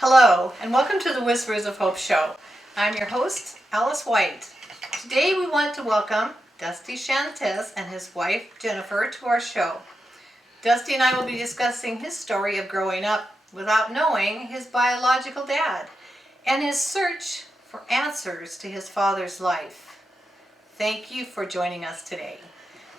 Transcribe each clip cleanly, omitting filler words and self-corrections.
Hello, and welcome to the Whispers of Hope show. I'm your host, Alice White. Today we want to welcome Dusty Sanchez and his wife, Jennifer, to our show. Dusty and I will be discussing his story of growing up without knowing his biological dad and his search for answers to his father's life. Thank you for joining us today.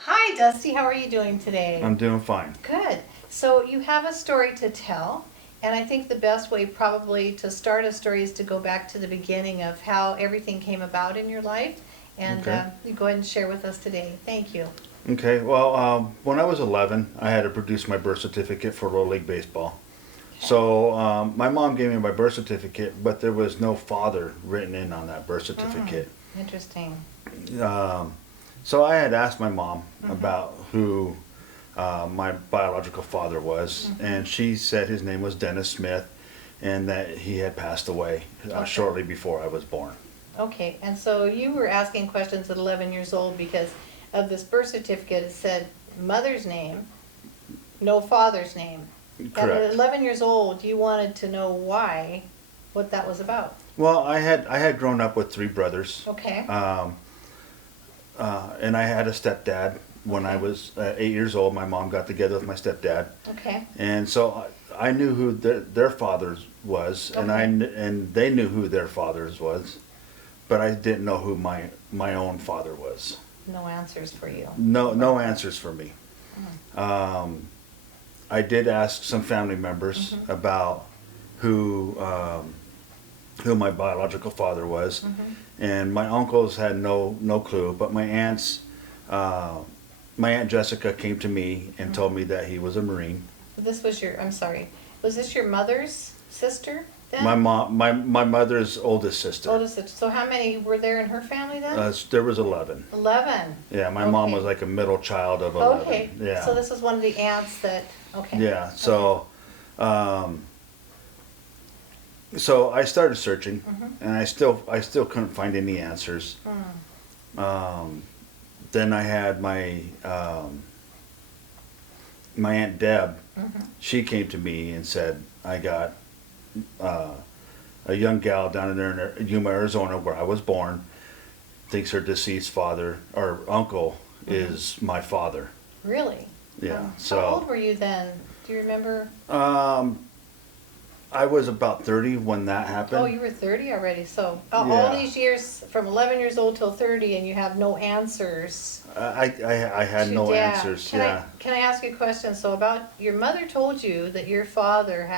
Hi, Dusty. How are you doing today? I'm doing fine. Good. So you have a story to tell. And I think the best way probably to start a story is to go back to the beginning of how everything came about in your life. And you go ahead and share with us today. Thank you. Okay, well, when I was 11, I had to produce my birth certificate for Little League Baseball. Okay. So my mom gave me my birth certificate, but there was no father written in on that birth certificate. Interesting. So I had asked my mom about who my biological father was, and she said his name was Dennis Smith, and that he had passed away shortly before I was born. Okay, and so you were asking questions at 11 years old because of this birth certificate. It said mother's name, no father's name. Correct. And at 11 years old, you wanted to know why, what that was about. Well, I had grown up with 3 brothers. Okay. And I had a stepdad. When I was 8 years old, my mom got together with my stepdad. Okay. And so I knew who their fathers was, Okay. and they knew who their fathers was, but I didn't know who my own father was. No answers for you. No answers for me. I did ask some family members about who my biological father was, and my uncles had no clue, but my aunts. My Aunt Jessica came to me and told me that he was a Marine. This was I'm sorry, was this your mother's sister then? My mother's oldest sister. Oldest sister. So how many were there in her family then? There was 11. 11. Yeah, my mom was like a middle child of 11. Okay. Yeah. So this was one of the aunts that, okay. Yeah, so, so I started searching, and I still couldn't find any answers. Then I had my Aunt Deb. She came to me and said, I got a young gal down there in Yuma, Arizona, where I was born, thinks her deceased father or uncle is my father. Really? Yeah. How old were you then? Do you remember? I was about 30 when that happened. Oh, you were 30 already. So Yeah. all these years, from 11 years old till 30, and you have no answers. I had no answers. Can I ask you a question? So about your mother told you that your father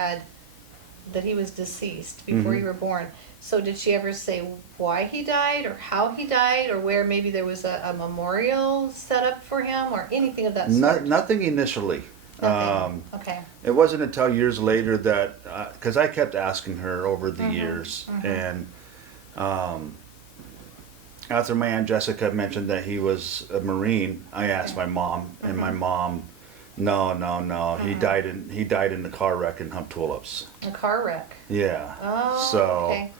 that he was deceased before you were born. So did she ever say why he died or how he died or where maybe there was a memorial set up for him or anything of that sort? Nothing initially. Nothing. Okay. It wasn't until years later that, because I kept asking her over the years, and after my Aunt Jessica mentioned that he was a Marine, I asked my mom, and my mom, no, he died in the car wreck in Hump Tulips. A car wreck. Yeah. Oh. So. Okay.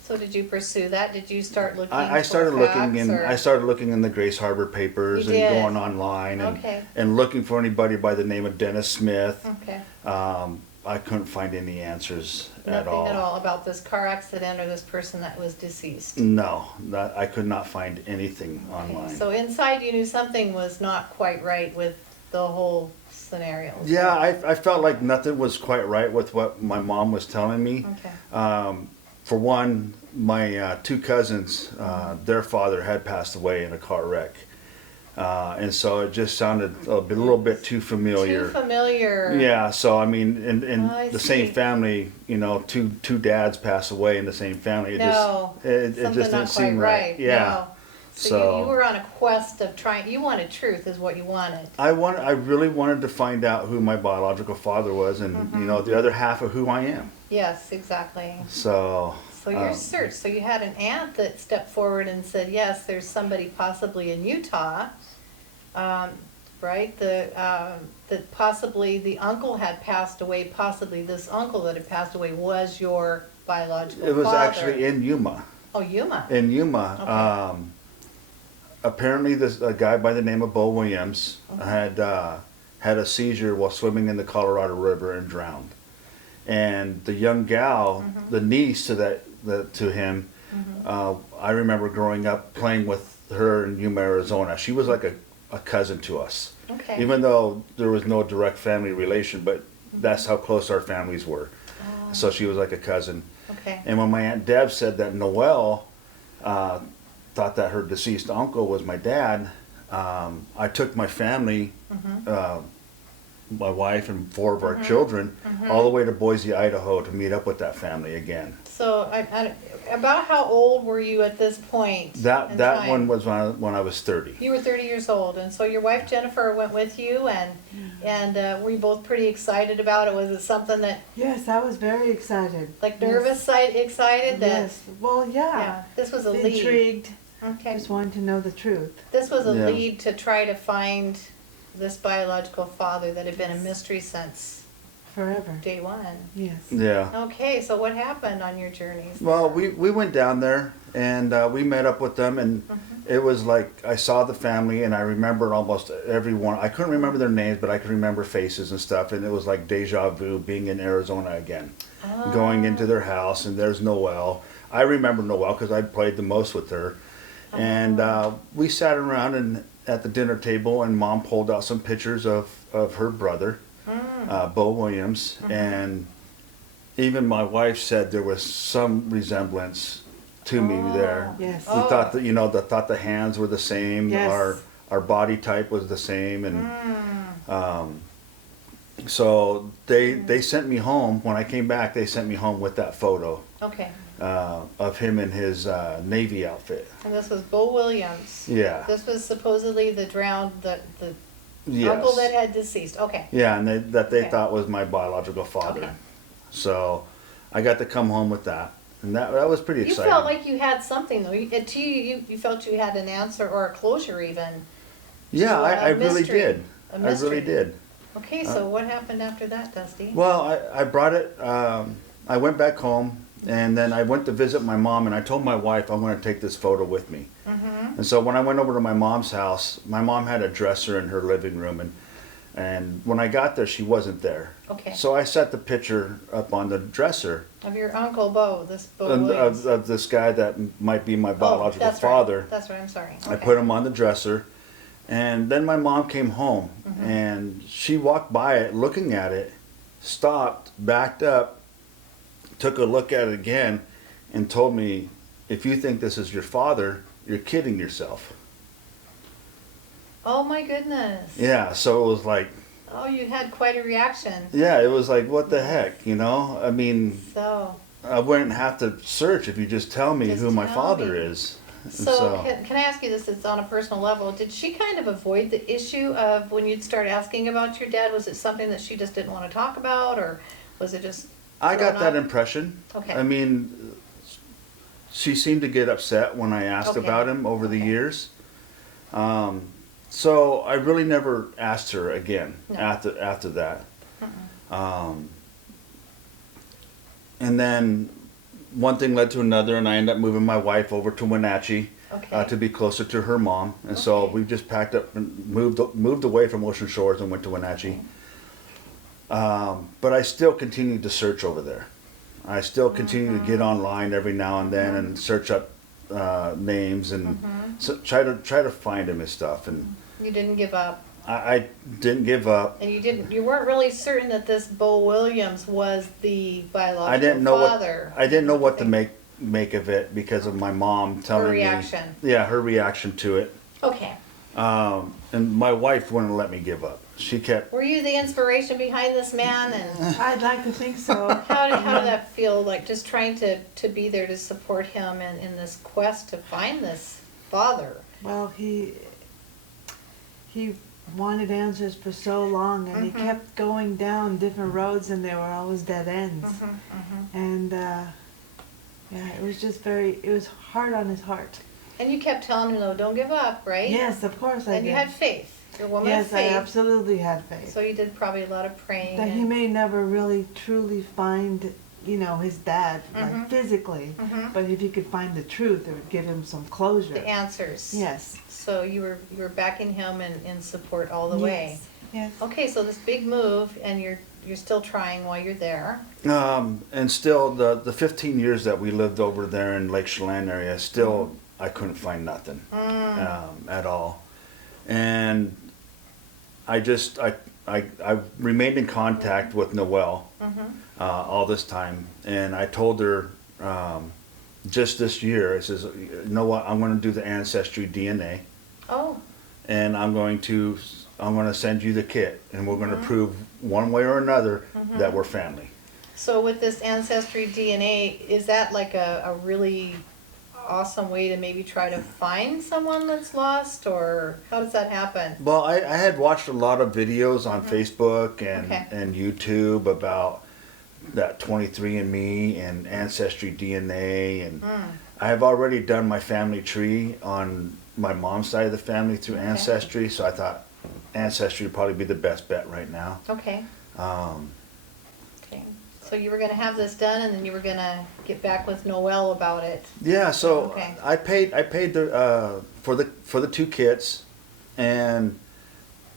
So did you pursue that? Did you start looking? I started for looking facts, in. or? I started looking in the Grace Harbor papers You and did? going online and looking for anybody by the name of Dennis Smith. Okay. I couldn't find any answers Nothing at all. at all about this car accident or this person that was deceased. No, I could not find anything online. So inside you knew something was not quite right with the whole scenario. Yeah, I felt like nothing was quite right with what my mom was telling me. Okay. For one, my 2 cousins, their father had passed away in a car wreck. And so it just sounded a little bit too familiar. Too familiar. Yeah, so I mean, in I the see. same family, two dads pass away in the same family. It No, just something didn't not seem quite right. Yeah. No. So you were on a quest of you wanted truth is what you wanted. I really wanted to find out who my biological father was, and the other half of who I am. Yes, exactly. So your search. So you had an aunt that stepped forward and said, yes, there's somebody possibly in Utah, right? That possibly the uncle had passed away. Possibly this uncle that had passed away was your biological father. It was actually in Yuma. Oh, Yuma. In Yuma. Okay. Apparently, a guy by the name of Bo Williams had a seizure while swimming in the Colorado River and drowned. And the young gal, the niece to him, I remember growing up playing with her in Yuma, Arizona. She was like a cousin to us. Okay. Even though there was no direct family relation, but that's how close our families were. So she was like a cousin. Okay. And when my Aunt Deb said that Noel thought that her deceased uncle was my dad, I took my family, my wife and 4 of our children, all the way to Boise, Idaho to meet up with that family again. So, about how old were you at this point? That one was when I was 30. You were 30 years old, and so your wife Jennifer went with you, and were you both pretty excited about it? Was it something that, Yes, I was very excited. like, nervous, excited that? Yes. Well, yeah. This was a lead. Intrigued. Okay. Just wanted to know the truth. This was a Yeah. lead to try to find this biological father that had been a mystery since Forever. day one. Yes. Yeah. Okay, so what happened on your journeys? Well, we went down there and we met up with them, and it was like I saw the family and I remembered almost everyone. I couldn't remember their names, but I could remember faces and stuff, and it was like deja vu being in Arizona again. Going into their house, and there's Noel. I remember Noel because I played the most with her. And we sat around and at the dinner table, and Mom pulled out some pictures of her brother, Bo Williams, and even my wife said there was some resemblance to me there. Yes. We thought that thought the hands were the same, Yes. our body type was the same, and so they sent me home. When I came back, they sent me home with that photo Okay, of him in his Navy outfit. and this was Bo Williams. Yeah. This was supposedly the drowned, the Yes. uncle that had deceased. Okay. Yeah, and they Okay. thought was my biological father. Okay. So I got to come home with that, and that was pretty You exciting. felt like you had something though. You felt you had an answer or a closure even. Yeah, to I really mystery. did. A I mystery. really did. Okay, so what happened after that, Dusty? Well, I brought it. I went back home, and then I went to visit my mom, and I told my wife I'm going to take this photo with me. And so when I went over to my mom's house, my mom had a dresser in her living room, and when I got there, she wasn't there. Okay. So I set the picture up on the dresser Of your uncle Bo, this Bo of, Williams. of this guy that might be my biological that's father. Right. That's right. I'm sorry. I Okay. put him on the dresser, and then my mom came home, and she walked by it, looking at it, stopped, backed up, took a look at it again, and told me, "If you think this is your father, you're kidding yourself." Oh my goodness. Yeah, so it was like, Oh, you had quite a reaction. yeah, it was like, what the heck, you know? I mean, So, I wouldn't have to search if you just tell me Just who my tell father me. is. And so can I ask you this? It's on a personal level. Did she kind of avoid the issue of when you'd start asking about your dad? Was it something that she just didn't want to talk about, or was it just? I got thrown that up? impression. Okay. I mean, she seemed to get upset when I asked Okay. about him over the Okay. years. So I really never asked her again No. after that. And then one thing led to another, and I ended up moving my wife over to Wenatchee Okay. to be closer to her mom. And so Okay. we just packed up and moved away from Ocean Shores and went to Wenatchee. But I still continued to search over there. I still continue to get online every now and then and search up names and so try to find him and stuff. And You didn't give up, I didn't give up. and you weren't really certain that this Bo Williams was the biological I didn't know father. I didn't know what to make of it because of my mom telling reaction. me. Yeah, her reaction to it. Okay. And my wife wouldn't let me give up. She kept. Were you the inspiration behind this man, and I'd like to think so. how did that feel? Like just trying to be there to support him in this quest to find this father. Well, he wanted answers for so long, and he kept going down different roads, and they were always dead ends. And yeah, it was just it was hard on his heart. And you kept telling him, though, don't give up, right? Yes, of course I And did. you had faith. You're a woman Yes, of I faith. absolutely had faith. So you did probably a lot of praying. That he and- may never really truly find, his dad, like physically, but if he could find the truth, it would give him some closure. the answers. Yes. So you were backing him in support all the way. Yes. Okay, so this big move, and you're you're still trying while you're there. And still, the 15 years that we lived over there in Lake Chelan area, still I couldn't find nothing at all. And I remained in contact with Noel all this time, and I told her just this year, I says, you know what, I'm going to do the Ancestry DNA. Oh. And I'm going to send you the kit, and we're going to prove one way or another that we're family. So with this Ancestry DNA, is that like a really awesome way to maybe try to find someone that's lost, or how does that happen? Well, I had watched a lot of videos on Facebook and YouTube about that 23andMe and Ancestry DNA, and I have already done my family tree on my mom's side of the family through Ancestry, so I thought Ancestry would probably be the best bet right now. Okay. Okay. So you were going to have this done, and then you were going to get back with Noel about it. Yeah. So I paid the for the two kits, and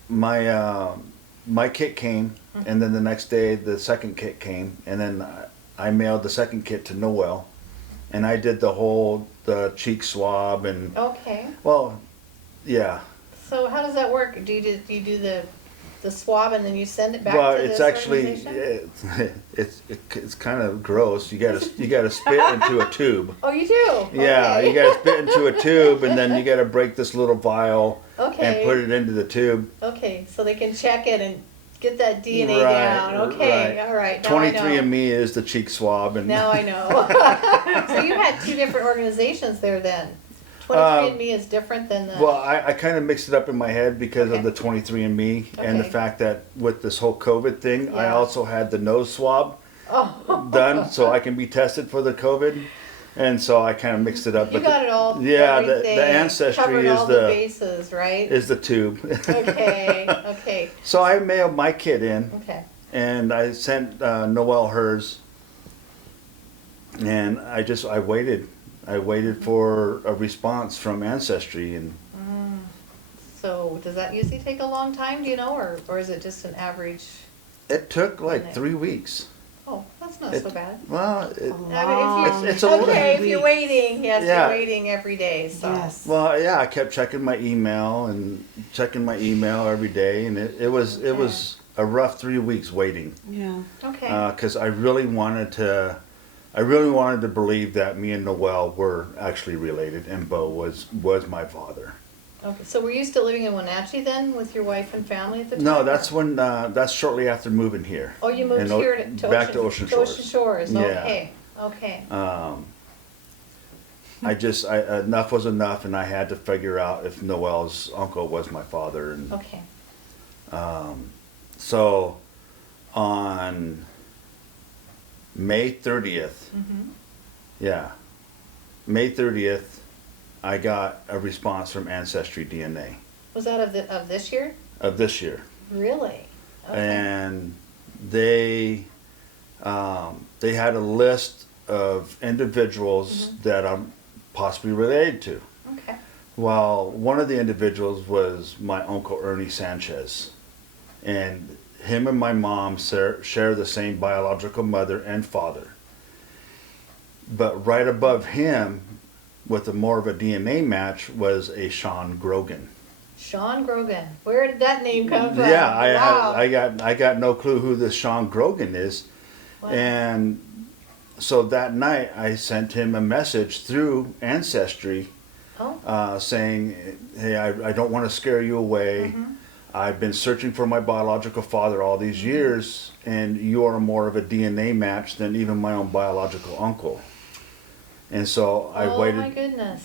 my kit came, and then the next day the second kit came, and then I mailed the second kit to Noel, and I did the cheek swab and. Okay. Well, yeah. So how does that work? Do you do the swab and then you send it back well, to it's this actually organization? it's kind of gross. You gotta spit into a tube. Oh, you do? Yeah, Okay. you gotta spit into a tube, and then you gotta break this little vial Okay. and put it into the tube. Okay, so they can check it and get that DNA Right, down. Okay, right. all right. Now I know. 23andMe is the cheek swab, and Now I know. So you had two different organizations there then. 23andMe is different than the. well, I kind of mixed it up in my head because of the 23andMe and the Okay. fact that with this whole COVID thing, I Yeah. also had the nose swab Oh. done so I can be tested for the COVID, and so I kind of mixed it up. You got it all. Yeah, everything, the Ancestry covered is all the bases, right? is the tube. Okay. Okay. So I mailed my kit in, Okay. and I sent Noel hers, and I waited. I waited for a response from Ancestry, and So does that usually take a long time? Do you know, or is it just an average? it took like Okay. 3 weeks. Oh, that's not It- so bad. Well, A I mean, It's a little- okay, if you're waiting, yes, Yeah. you're waiting every day. So. Yes. well, yeah. I kept checking my email every day, and it was a rough 3 weeks waiting. Yeah. Okay. Because I really wanted to believe that me and Noel were actually related, and Bo was my father. Okay. So were you still living in Wenatchee then, with your wife and family at the time? No, or- that's shortly after moving here. Oh, you moved And here back to Ocean Shores. Ocean Shores. Yeah. Okay. Okay. Enough was enough, and I had to figure out if Noel's uncle was my father, and Okay. so on May 30th, May 30th, I got a response from Ancestry DNA Was that of this year? of this year, Really? Okay. and they had a list of individuals that I'm possibly related to. Okay. Well, one of the individuals was my uncle Ernie Sanchez, and him and my mom share the same biological mother and father. But right above him, with more of a DNA match, was a Sean Grogan. Sean Grogan. Where did that name come from? Yeah, Wow. I got no clue who this Sean Grogan is, Wow. and so that night I sent him a message through Ancestry, Oh. saying, "Hey, I don't want to scare you away. I've been searching for my biological father all these years, and you are more of a DNA match than even my own biological uncle." And so I Oh waited. my goodness.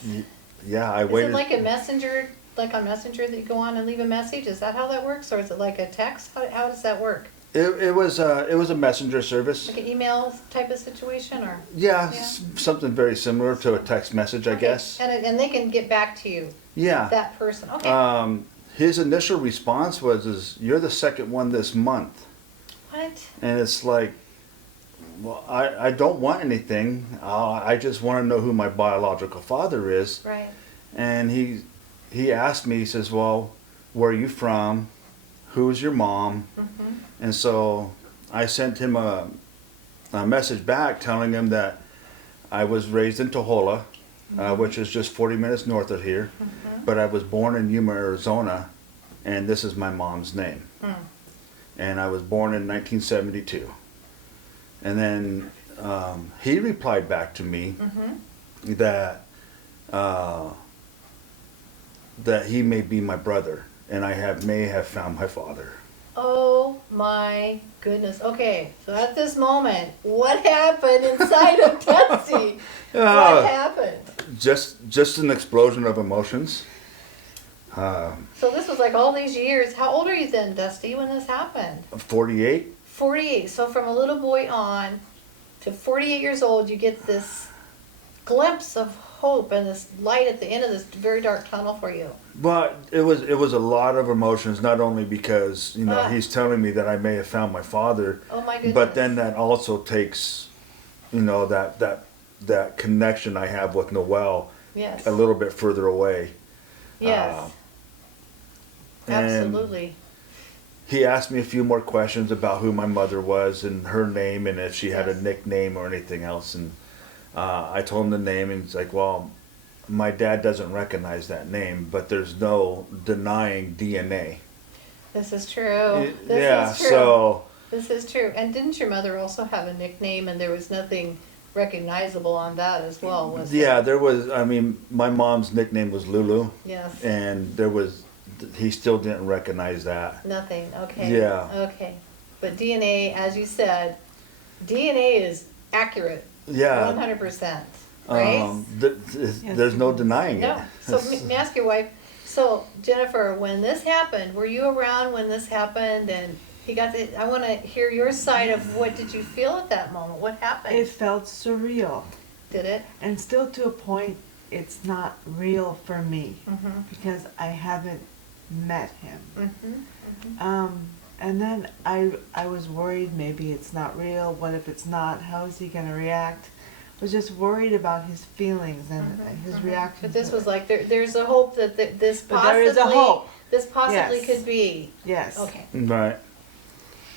Yeah, I Is waited. it like a messenger, like on Messenger that you go on and leave a message? Is that how that works? Or is it like a text? How does that work? It was a messenger service. Like an email type of situation, or? Yeah, Yeah. something very similar to a text message, I Okay. guess. And they can get back to you, Yeah. that person. Okay. His initial response was, "You're the second one this month," What? and it's like, well, I don't want anything. I just want to know who my biological father is. Right. And he asked me, he says, "Well, where are you from? Who's your mom?" And so I sent him a message back telling him that I was raised in Tohola, which is just 40 minutes north of here, but I was born in Yuma, Arizona, and this is my mom's name. And I was born in 1972. And then he replied back to me that that he may be my brother, and I may have found my father. Oh my goodness. Okay, so at this moment, what happened inside of Dusty? What happened? Just an explosion of emotions. So this was like all these years. How old are you then, Dusty, when this happened? 48. 48. So from a little boy on to 48 years old, you get this glimpse of hope and this light at the end of this very dark tunnel for you. But it was a lot of emotions, not only because he's telling me that I may have found my father, Oh my goodness. but then that also takes that connection I have with Noel Yes. a little bit further away. Yes. And Absolutely. he asked me a few more questions about who my mother was and her name and if she had a nickname or anything else, and I told him the name, and he's like, well, my dad doesn't recognize that name, but there's no denying DNA. This is true. So This is true. And didn't your mother also have a nickname, and there was nothing recognizable on that as well, was there? there was, my mom's nickname was Lulu, Yes. and he still didn't recognize that. Nothing. Okay. Yeah. Okay. But DNA, as you said, DNA is accurate. Yeah. 100%. Right? There's no denying No. it. So let me ask your wife. So Jennifer, when this happened, were you around when this happened? And he got the. I want to hear your side of what did you feel at that moment? What happened? It felt surreal. Did it? And still to a point, it's not real for me because I haven't met him. And then I was worried maybe it's not real. What if it's not? How is he going to react? I was just worried about his feelings and his reaction. But this to was it. like there's a hope that this But possibly there is a hope. this possibly Yes. could be. Yes. Okay. Right.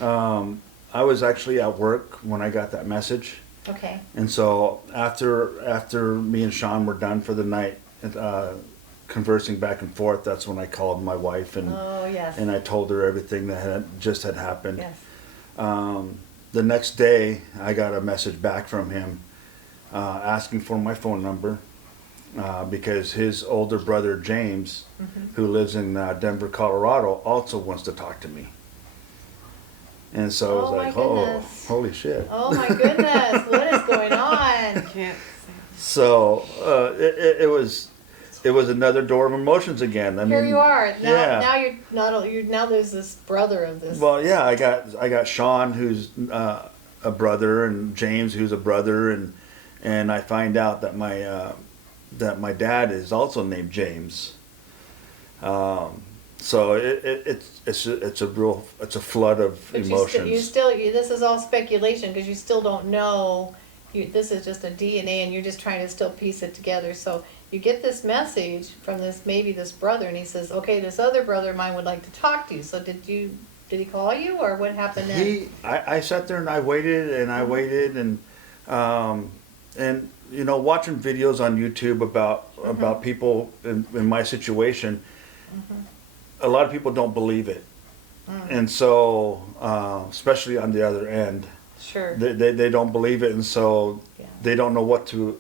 I was actually at work when I got that message. Okay. And so after me and Sean were done for the night, conversing back and forth, that's when I called my wife and Oh yes. I told her everything that had happened. Yes. The next day, I got a message back from him asking for my phone number because his older brother James, who lives in Denver, Colorado, also wants to talk to me. And so I was Oh, like, my oh, goodness. holy shit. Oh my goodness! What is going on? Can't say. So it was another door of emotions again. Here you are. Now, yeah. now you're not. You're now. There's this brother of this. Well, yeah, I got Sean, who's a brother, and James, who's a brother, and I find out that my dad is also named James. So it's a flood of But emotions. this is all speculation because you still don't know. This is just a DNA, and you're just trying to still piece it together. So you get this message from this brother, and he says, "Okay, this other brother of mine would like to talk to you." So did he call you, or what happened then? I sat there and I waited and watching videos on YouTube about people in my situation. A lot of people don't believe it, and so especially on the other end, Sure. they don't believe it, and so they don't know what to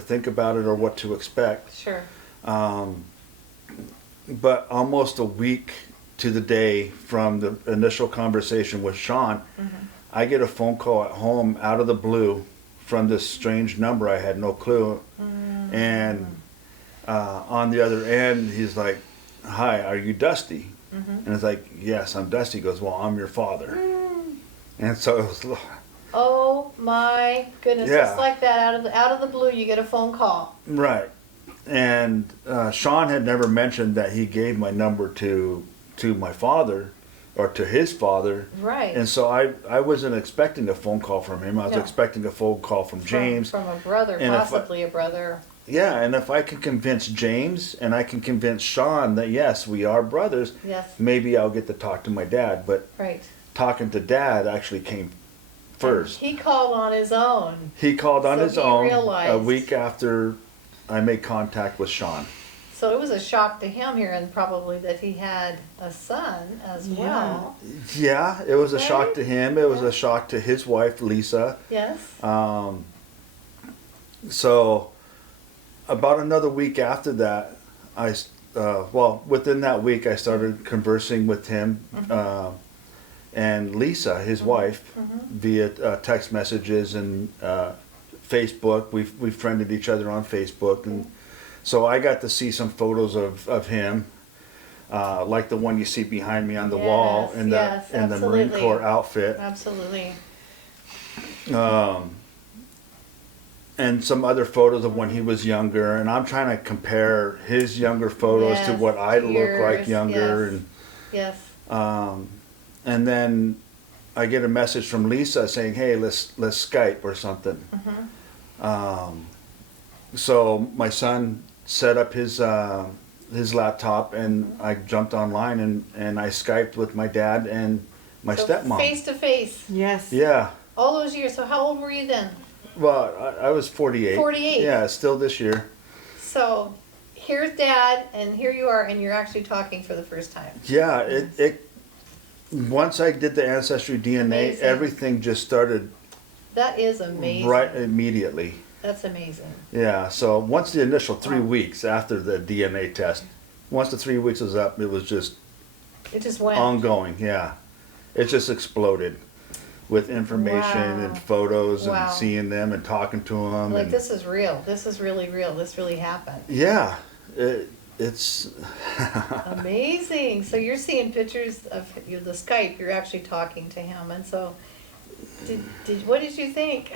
think about it or what to expect. Sure. But almost a week to the day from the initial conversation with Sean, I get a phone call at home out of the blue from this strange number. I had no clue, and on the other end, he's like, "Hi, are you Dusty?" And it's like, "Yes, I'm Dusty." He goes, "Well, I'm your father." And so it was, Oh my goodness! Yeah. Just like that, out of the blue, you get a phone call. right. And Sean had never mentioned that he gave my number to my father or to his father. Right. And so I wasn't expecting a phone call from him. I was No. expecting a phone call from James. From a brother, And if I- possibly a brother. Yeah, and if I can convince James and I can convince Sean that yes, we are brothers, Yes. maybe I'll get to talk to my dad. But Right. talking to Dad actually came first. He called on his own. He called on So his he own a realized. week after I made contact with Sean. So it was a shock to him hearing probably that he had a son as well. Yeah, it was a shock Right? to him. It was Yeah. a shock to his wife, Lisa. Yes. So about another week after that, within that week, I started conversing with him and Lisa, his wife, via text messages and Facebook. We friended each other on Facebook, and so I got to see some photos of him, like the one you see behind me on the wall Yes, in the yes, in the Marine absolutely. Corps outfit. Absolutely. And some other photos of when he was younger, and I'm trying to compare his younger photos to Yes, what I to look like yours, younger, yes. and then I get a message from Lisa saying, "Hey, let's Skype or something." So my son set up his laptop, and I jumped online and I Skyped with my dad and my So stepmom. face to face. Yes. Yeah. All those years. So how old were you then? Well, I was 48. 48. Yeah, still this year. So here's Dad, and here you are, and you're actually talking for the first time. Yeah, it once I did the Ancestry DNA, Amazing. everything just started That is amazing. right immediately. That's amazing. Yeah, so once the initial 3 Wow. weeks after the DNA test, once the 3 weeks was up, it was just It just went. ongoing, yeah. It just exploded with information Wow. and photos Wow. and seeing them and talking to them. Like, and, this is real. This is really real. This really happened. yeah, it's Amazing. So you're seeing pictures of the Skype. You're actually talking to him, and so what did you think?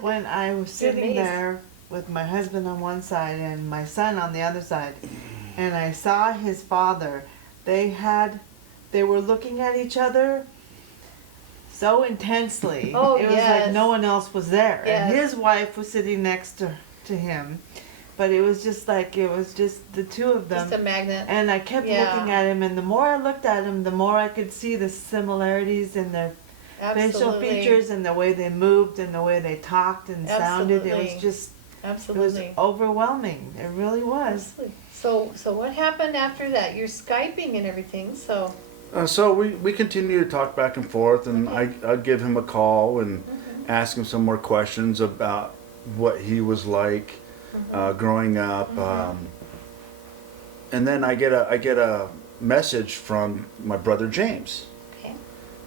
When I was sitting amazed. there with my husband on one side and my son on the other side, and I saw his father, they were looking at each other so intensely. Oh, it was yes. like no one else was there. Yes. And his wife was sitting next to him. But it was just the two of them. Just a magnet. And I kept Yeah. looking at him, and the more I looked at him, the more I could see the similarities in their facial Absolutely. features and the way they moved and the way they talked and sounded. It was Absolutely. just, it was Absolutely. overwhelming. It really was. Absolutely. So what happened after that? You're Skyping and everything, so. so we continue to talk back and forth, and I'd give him a call and ask him some more questions about what he was like growing up, and then I get a message from my brother James, Okay.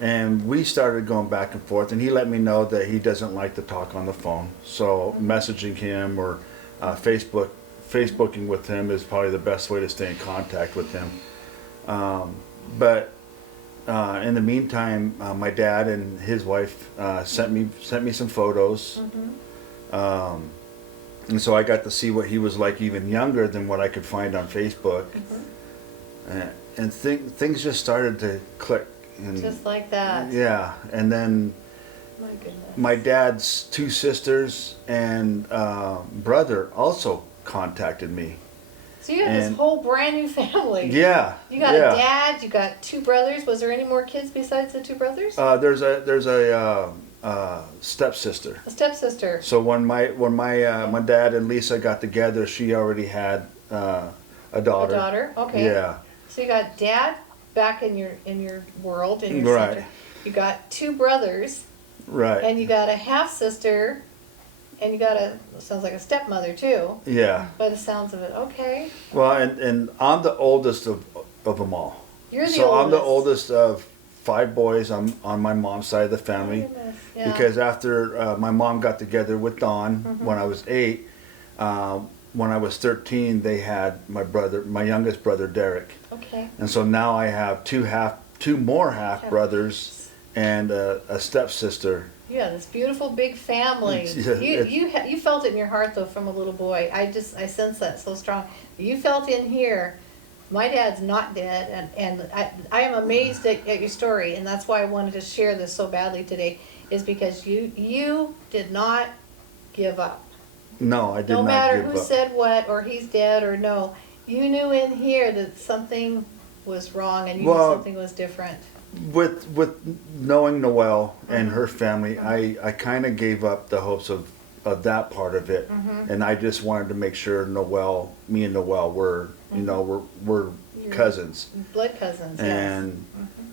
and we started going back and forth, and he let me know that he doesn't like to talk on the phone, so messaging him or Facebooking with him is probably the best way to stay in contact with him. But in the meantime, my dad and his wife sent me some photos, and so I got to see what he was like even younger than what I could find on Facebook, and things just started to click. And, Just like that. yeah, and then My goodness. my dad's two sisters and brother also contacted me. So you have this and- whole brand new family. Yeah, You got yeah. a dad, you got two brothers. Was there any more kids besides the two brothers? There's a stepsister. A stepsister. So when my dad and Lisa got together, she already had a daughter. A daughter. Okay. Yeah. So you got dad back in your world, in your Right. center. You got two brothers, Right. and you got a half sister, and you got sounds like a stepmother too, Yeah. by the sounds of it. Okay. Well, and I'm the oldest of them all. You're the So oldest. I'm the oldest of 5 boys on my mom's side of the family. Oh, goodness. Yeah. Because after my mom got together with Don when I was 8, when I was 13, they had my youngest brother Derek, Okay. and so now I have two more half brothers and a stepsister. Yeah, this beautiful big family. Yeah, You felt it in your heart though from a little boy. I sense that so strong. You felt in here. My dad's not dead, and I am amazed at your story, and that's why I wanted to share this so badly today, is because you did not give up. No, I did No not matter give who up. said what, or he's dead or no, you knew in here that something was wrong, and you knew Well, something was different. with knowing Noel and her family, I kind of gave up the hopes of that part of it, and I just wanted to make sure me and Noel were, we're cousins, Blood cousins, yes.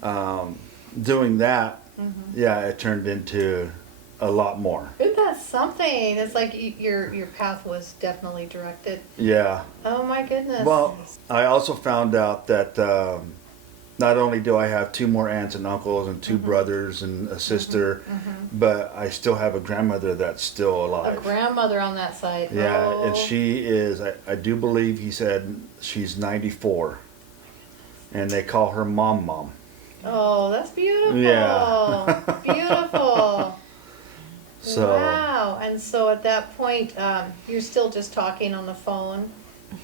and doing that, yeah, it turned into a lot more. Isn't that something? It's like your path was definitely directed. Yeah. Oh my goodness. Well, I also found out that not only do I have 2 more aunts and uncles and 2 brothers and a sister, but I still have a grandmother that's still alive. A grandmother on that side. Yeah, Oh. and she is, I do believe he said she's 94. And they call her Mom. Oh, that's beautiful. Yeah. Beautiful. So, Wow. And so at that point, you're still just talking on the phone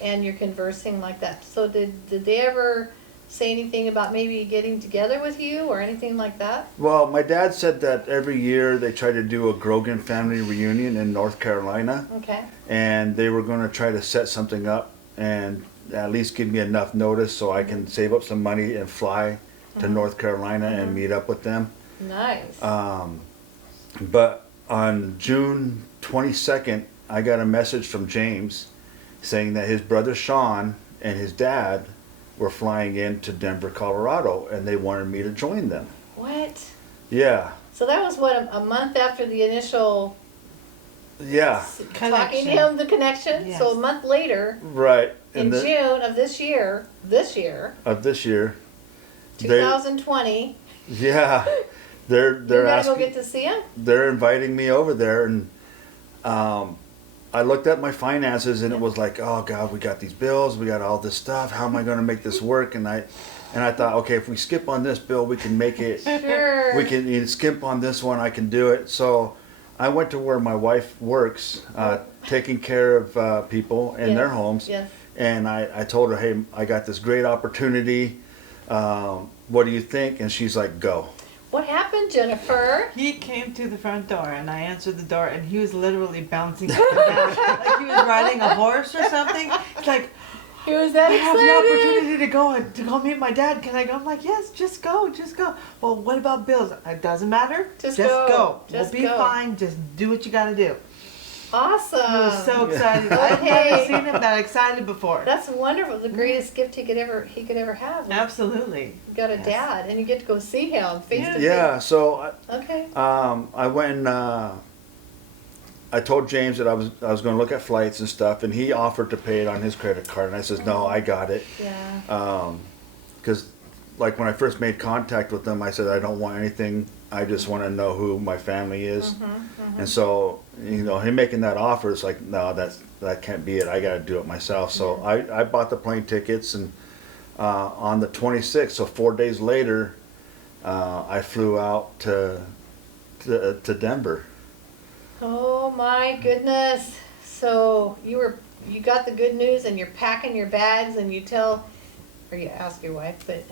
and you're conversing like that. So did they ever say anything about maybe getting together with you or anything like that? well, my dad said that every year they try to do a Grogan family reunion in North Carolina. Okay. And they were going to try to set something up and at least give me enough notice so I can save up some money and fly to North Carolina and meet up with them. Nice. But on June 22nd, I got a message from James saying that his brother Sean and his dad were flying into Denver, Colorado, and they wanted me to join them. What? Yeah, So that was what, a month after the initial yeah, talking to him, the connection? Yes. So a month later, right. in June of this year, Of this year, 2020, yeah, they're you gotta asking. go get to see him? They're inviting me over there, and I looked at my finances, and it was like, oh God, we got these bills, we got all this stuff. How am I going to make this work? And I thought, okay, if we skip on this bill, we can make it. Sure. We can skip on this one. I can do it. So I went to where my wife works, taking care of people in their Yes, homes. yes. And I told her, hey, I got this great opportunity. What do you think? And she's like, go. What happened, Jennifer? He came to the front door and I answered the door and he was literally bouncing up and down like he was riding a horse or something. It's like, He was that I have the excited. opportunity to go meet my dad. Can I go? I'm like, yes, just go. Well, what about bills? It doesn't matter. Just go. go. We'll Just be go. fine. Just do what you gotta do. Awesome. He was so excited. I've Okay. never seen him that excited before. That's wonderful. The greatest gift he could ever have. Absolutely. You got a Yes. dad, and you get to go see him face to face. Yeah. So Okay. I went and I told James that I was going to look at flights and stuff, and he offered to pay it on his credit card, and I says, no, I got it. Yeah. Because like when I first made contact with them, I said I don't want anything. I just want to know who my family is. And so him making that offer is like, no, that can't be it. I got to do it myself. So I bought the plane tickets, and on the 26th, so 4 days later, I flew out to Denver. Oh my goodness. So you got the good news, and you're packing your bags, and you ask your wife, but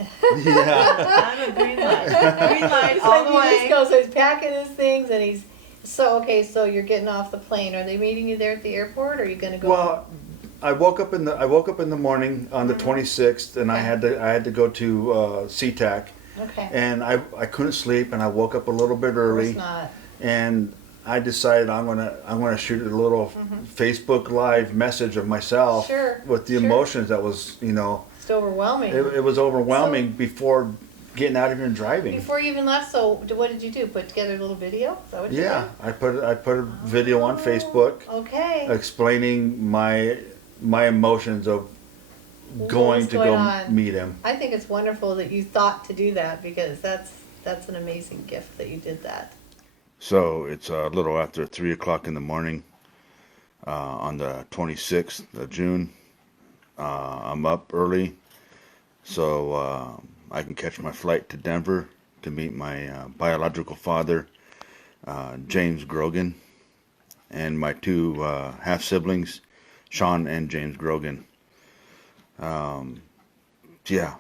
Yeah. I'm a green light. Green light so all the you just way. go. So he's packing his things, and he's okay. So you're getting off the plane. Are they meeting you there at the airport, or are you gonna go? Well, I woke up in the morning on the 26th, and I had to go to SeaTac, Okay. and I couldn't sleep, and I woke up a little bit Of course early, not. and I decided I'm gonna shoot a little Facebook Live message of myself Sure, with the sure. emotions that was It's overwhelming. it was overwhelming before getting out of here and driving. Before you even left, so what did you do? Put together a little video? Is that what you Yeah, I put a video on Facebook did? Okay. explaining my emotions of going to going go on? meet him. I think it's wonderful that you thought to do that, because that's an amazing gift that you did that. So it's a little after 3 o'clock in the morning on the 26th of June. I'm up early so I can catch my flight to Denver to meet my biological father, James Grogan, and my 2 half siblings, Sean and James Grogan. Yeah,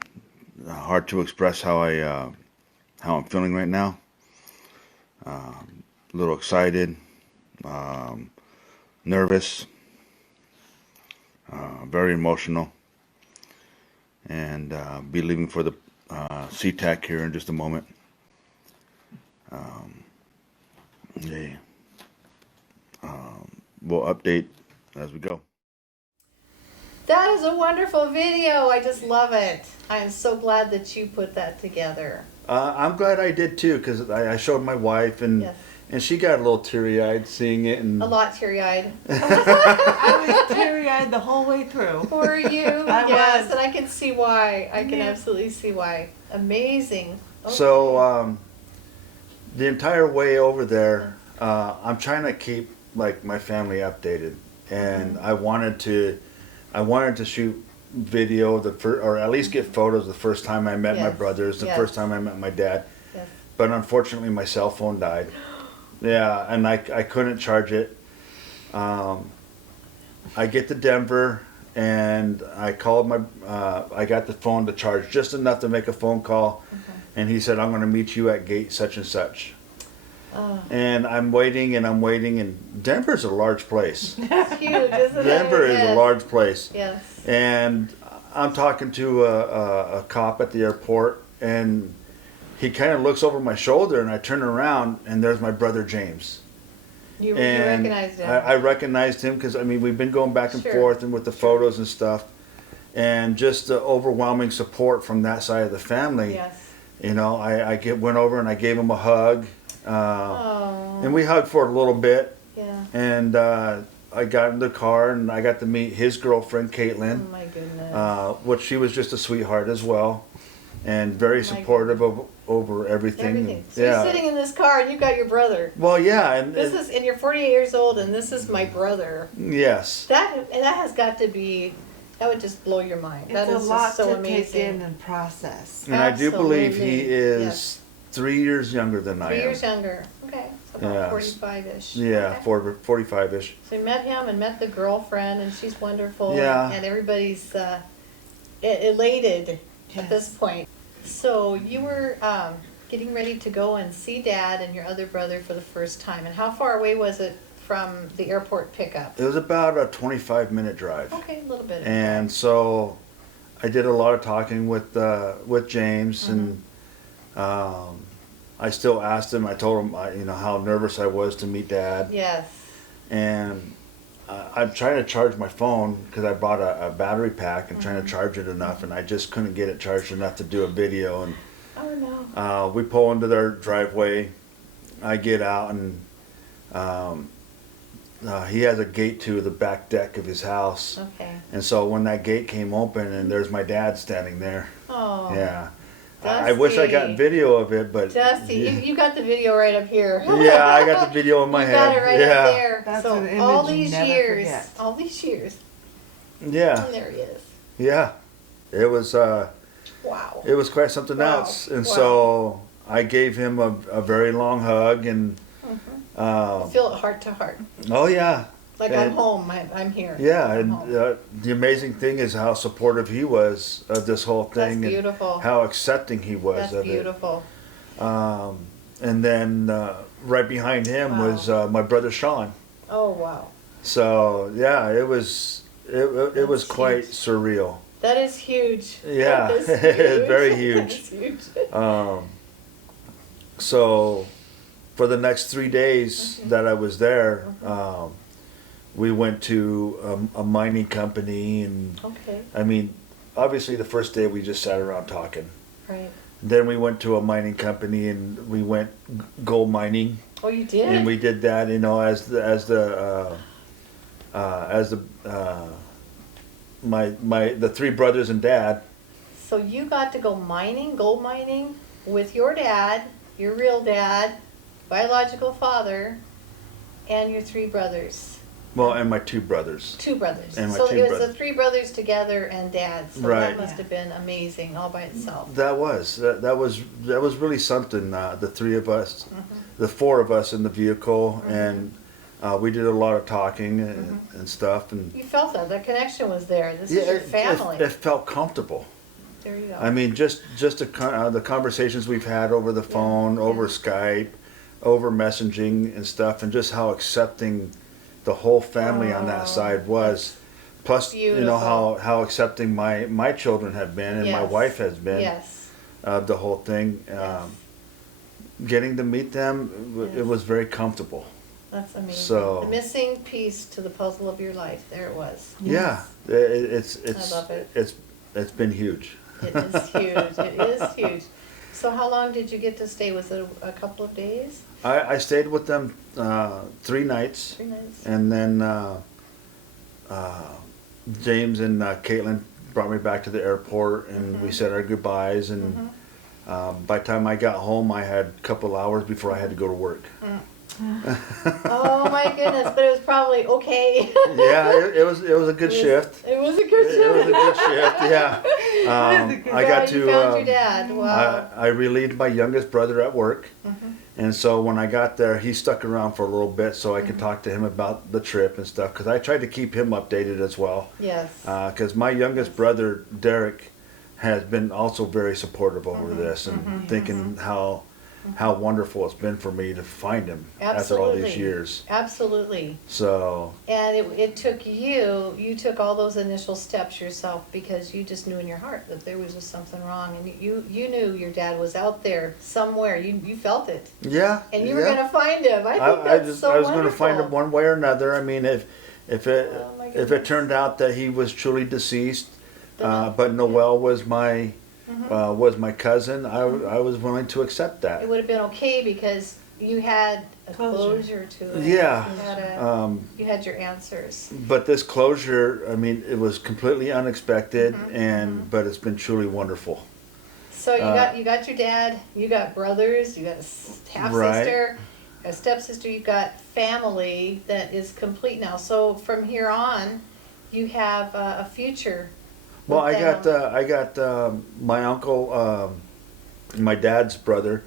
hard to express how I'm feeling right now. A little excited, nervous, very emotional, and be leaving for SeaTac here in just a moment. Yeah. We'll update as we go. That is a wonderful video. I just love it. I am so glad that you put that together. I'm glad I did too, because I showed my wife, and Yes. and she got a little teary-eyed seeing it. And A lot teary-eyed. I was teary-eyed the whole way through. Were you? I Yes, was. and I can see why. I can Yeah. absolutely see why. Amazing. Okay. So the entire way over there, I'm trying to keep like my family updated, and I wanted to shoot video or at least get photos the first time I met my Yes. brothers, the Yes. first time I met my dad. Yes. But unfortunately, my cell phone died. Yeah, and I couldn't charge it. I get to Denver, and I called I got the phone to charge just enough to make a phone call, and he said, "I'm going to meet you at gate such and such." And I'm waiting, and Denver's a large place. It's huge, isn't it? Denver is a Yes. large place. Yes. And I'm talking to a cop at the airport, and he kind of looks over my shoulder, and I turn around, and there's my brother James. You And recognized him. I recognized him because, I mean, we've been going back and Sure. forth and with the photos and stuff, and just the overwhelming support from that side of the family. Yes. You know, I went over and I gave him a hug, Oh. and we hugged for a little bit, Yeah. and I got in the car, and I got to meet his girlfriend Oh Caitlin, my goodness. which she was just a sweetheart as well, and very supportive of over everything. Everything. So you're sitting in this car and you got your brother. Well, yeah, and And you're 48 years old, and this is my brother. yes, That has got to be. That would just blow your mind. It's That a is lot just so to amazing. take in and process. and I do believe he Absolutely. is Yes. 3 years younger than I 3 am. years younger. Okay, so about Yeah. 45-ish. Yeah, Okay. 45-ish. So you met him and met the girlfriend, and she's wonderful. Yeah. And everybody's elated at this point. So you were getting ready to go and see Dad and your other brother for the first time. And how far away was it from the airport pickup? It was about a 25-minute drive. Okay, a little bit. And so I did a lot of talking with James, and I still asked him. I told him, you know, how nervous I was to meet Dad, Yes. and I'm trying to charge my phone because I bought a battery pack and trying to charge it enough, and I just couldn't get it charged enough to do a video. And Oh no. we pull into their driveway. I get out, and he has a gate to the back deck of his house. Okay. And so when that gate came open, and there's my dad standing there. Oh. Yeah. I wish I got Dusty. video of it, but Dusty, you got the video right up here. yeah, I got the video in my You head. got it right yeah. up there. That's So an image all you these never years, forget. all these years, Yeah. and there he is. Yeah. It was Wow. quite something Wow. else. And Wow. so I gave him a very long hug, and Feel it heart to heart. oh yeah. Like I'm And- home. I'm here. Yeah, I'm and home. the amazing thing is how supportive he was of this whole thing, That's and beautiful. how accepting he was That's of beautiful. it. And then right behind him Wow. was my brother Sean. Oh wow. So yeah, it was That's quite huge. surreal. That is huge. Yeah, That is it's very That huge. is huge. So for the next 3 days that I was there, we went to a mining company, and Okay. I mean, obviously the first day we just sat around talking. Right. Then we went to a mining company, and we went gold mining, Oh, you did. and we did that, you know, the three brothers and dad. So you got to go mining, gold mining, with your dad, your real dad, biological father, and your 3 brothers. Well, and my 2 brothers. 2 brothers. And my So 2 it was brothers. the 3 brothers together and dad. So Right. that must have been amazing all by itself. That was really something. The 3 of us, the 4 of us in the vehicle, and we did a lot of talking and stuff. And You felt that. That connection was there. This yeah, is your it family. felt comfortable. There you go. I mean, just the conversations we've had over the phone, over Skype, over messaging and stuff, and just how accepting the whole family on that side was. Plus, you know, beautiful. how accepting my children have been, and my Yes. wife has been. Yes. of the whole thing. Getting to meet them, Yes. it was very comfortable. That's amazing. So- the missing piece to the puzzle of your life. There it was. Yeah, I love it. it's been huge. It is huge. It is huge. So how long did you get to stay? Was it a couple of days? I stayed with them 3 nights, 3 nights? and then James and Caitlin brought me back to the airport, and we said our goodbyes. And by the time I got home, I had a couple hours before I had to go to work. Oh my goodness, but it was probably okay. Yeah, it was a good shift. It was a good shift. It was a good shift. Yeah, I got You to. found your dad. Wow. I relieved my youngest brother at work, and so when I got there, he stuck around for a little bit so I could talk to him about the trip and stuff. Because I tried to keep him updated as well. Yes. Because my youngest brother Derek has been also very supportive over this, and thinking how wonderful it's been for me to find him after all these years. Absolutely. So. And it took you took all those initial steps yourself because you just knew in your heart that there was just something wrong. And you knew your dad was out there somewhere. You felt it. Yeah. And you were going to find him. I think I that's so was wonderful. going to find him one way or another. I mean, if Oh, my it goodness. turned out that he was truly deceased, but Noel was my cousin, I was willing to accept It that. would have been okay because you had a Closure. closure to it. Yeah. You had your answers. But this closure, I mean, it was completely unexpected, but it's been truly wonderful. So you got your dad, you got brothers, you got a half sister, a stepsister, you got family that is complete now. So from here on, you have a future. Well, with I got my uncle, my dad's brother,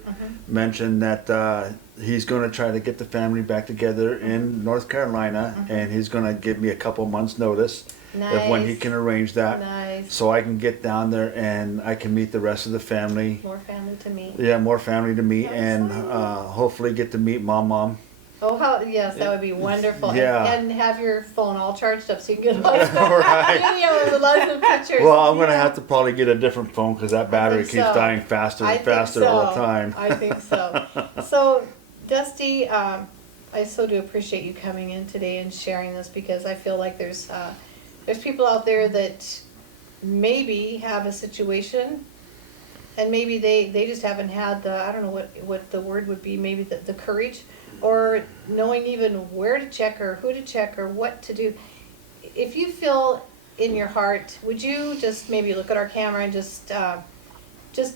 mentioned that he's going to try to get the family back together in North Carolina, and he's going to give me a couple months' notice of when he Nice. can arrange that, Nice. so I can get down there and I can meet the rest of the family. More family to meet. Yeah, more family to meet, How and exciting. hopefully get to meet Mom. Oh, yes, that would be wonderful. Yeah. And have your phone all charged up so you can get lots of, Right. lots of pictures. Well, I'm going to Yeah. have to probably get a different phone because that battery think keeps so. dying faster I and think faster all the so. time. I think so. So, Dusty, I so do appreciate you coming in today and sharing this because I feel like there's people out there that maybe have a situation and maybe they just haven't had the, I don't know what the word would be, maybe the courage or knowing even where to check or who to check or what to do. If you feel in your heart, would you just maybe look at our camera and just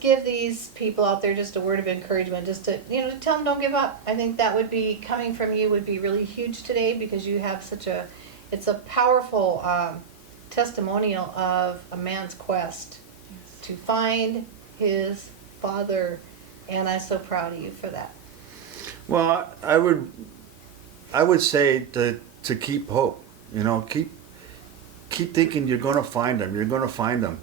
give these people out there just a word of encouragement, just to, to tell them don't give up. I think that would be, coming from you would be really huge today because you have it's a powerful testimonial of a man's quest to find his father, and I'm so proud of you for that. Well, I would say to keep hope. Keep thinking you're going to find them. You're going to find them.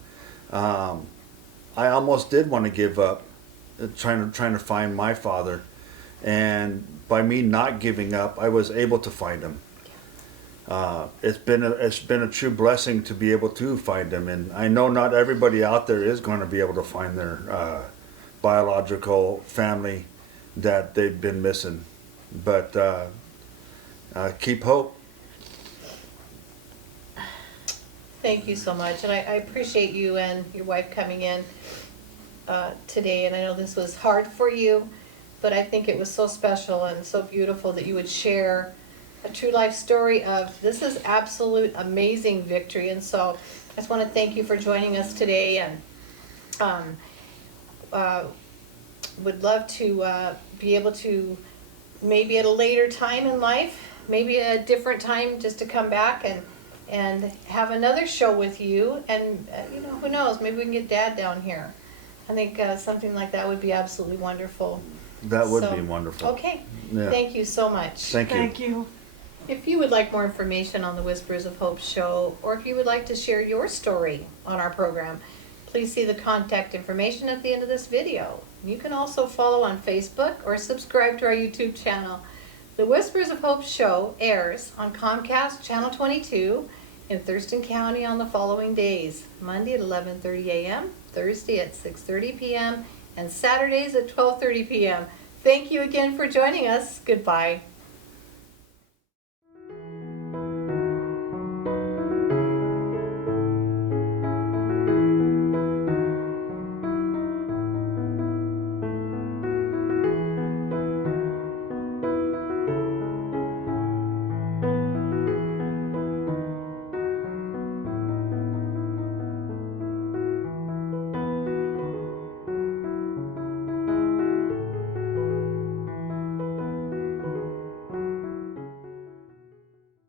I almost did want to give up, trying to find my father, and by me not giving up, I was able to find him. It's been a true blessing to be able to find him, and I know not everybody out there is going to be able to find their biological family that they've been missing, but keep hope. Thank you so much, and I appreciate you and your wife coming in today, and I know this was hard for you, but I think it was so special and so beautiful that you would share a true life story of this is absolute amazing victory. And so I just want to thank you for joining us today, and would love to be able to maybe at a later time in life, maybe a different time, just to come back and have another show with you, and who knows, maybe we can get Dad down here. I think something like that would be absolutely wonderful. That would So, be wonderful. Okay, Yeah. thank you so much. Thank you. Thank you. If you would like more information on the Whispers of Hope show, or if you would like to share your story on our program, please see the contact information at the end of this video. You can also follow on Facebook or subscribe to our YouTube channel. The Whispers of Hope show airs on Comcast Channel 22 in Thurston County on the following days: Monday at 11:30 a.m., Thursday at 6:30 p.m., and Saturdays at 12:30 p.m. Thank you again for joining us. Goodbye.